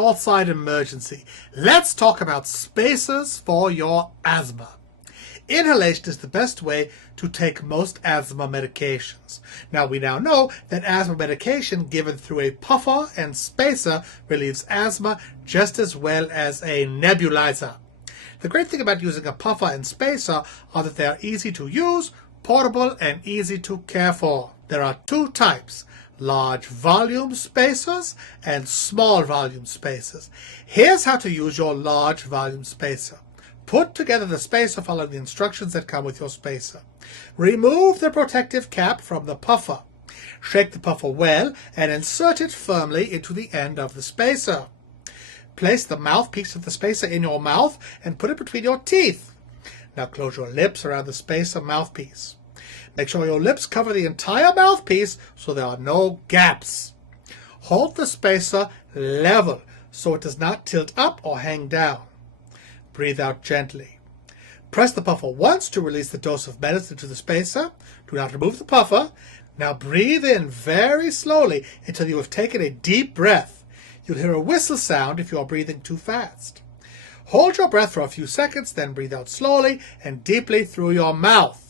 north side emergency. Let's talk about spacers for your asthma. Inhalation is the best way to take most asthma medications. Now, we now know that asthma medication given through a puffer and spacer relieves asthma just as well as a nebulizer. The great thing about using a puffer and spacer are that they are easy to use, portable, and easy to care for. There are two types: large volume spacers and small volume spacers. Here's how to use your large volume spacer. Put together the spacer following the instructions that come with your spacer. Remove the protective cap from the puffer. Shake the puffer well and insert it firmly into the end of the spacer. Place the mouthpiece of the spacer in your mouth and put it between your teeth. Now close your lips around the spacer mouthpiece. Make sure your lips cover the entire mouthpiece so there are no gaps. Hold the spacer level so it does not tilt up or hang down. Breathe out gently. Press the puffer once to release the dose of medicine to the spacer. Do not remove the puffer. Now breathe in very slowly until you have taken a deep breath. You'll hear a whistle sound if you are breathing too fast. Hold your breath for a few seconds, then breathe out slowly and deeply through your mouth.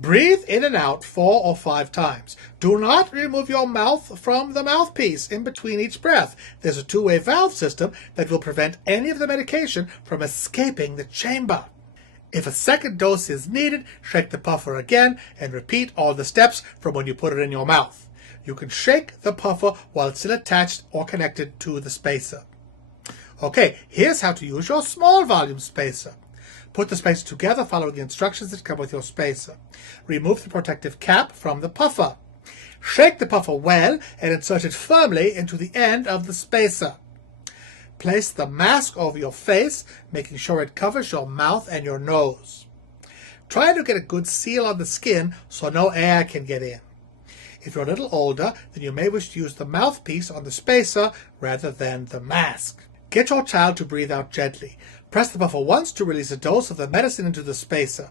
Breathe in and out 4 or 5 times. Do not remove your mouth from the mouthpiece in between each breath. There's a two-way valve system that will prevent any of the medication from escaping the chamber. If a second dose is needed, shake the puffer again and repeat all the steps from when you put it in your mouth. You can shake the puffer while it's still attached or connected to the spacer. Okay, here's how to use your small volume spacer. Put the spacer together following the instructions that come with your spacer. Remove the protective cap from the puffer. Shake the puffer well and insert it firmly into the end of the spacer. Place the mask over your face, making sure it covers your mouth and your nose. Try to get a good seal on the skin so no air can get in. If you're a little older, then you may wish to use the mouthpiece on the spacer rather than the mask. Get your child to breathe out gently. Press the puffer once to release a dose of the medicine into the spacer.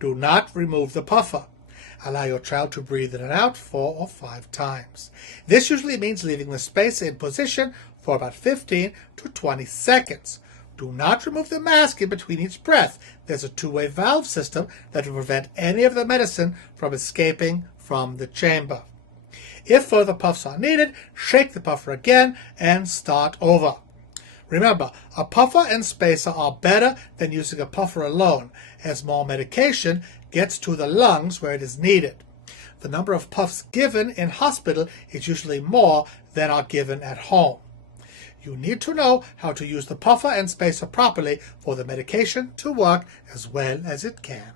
Do not remove the puffer. Allow your child to breathe in and out 4 or 5 times. This usually means leaving the spacer in position for about 15 to 20 seconds. Do not remove the mask in between each breath. There's a two-way valve system that will prevent any of the medicine from escaping from the chamber. If further puffs are needed, shake the puffer again and start over. Remember, a puffer and spacer are better than using a puffer alone, as more medication gets to the lungs where it is needed. The number of puffs given in hospital is usually more than are given at home. You need to know how to use the puffer and spacer properly for the medication to work as well as it can.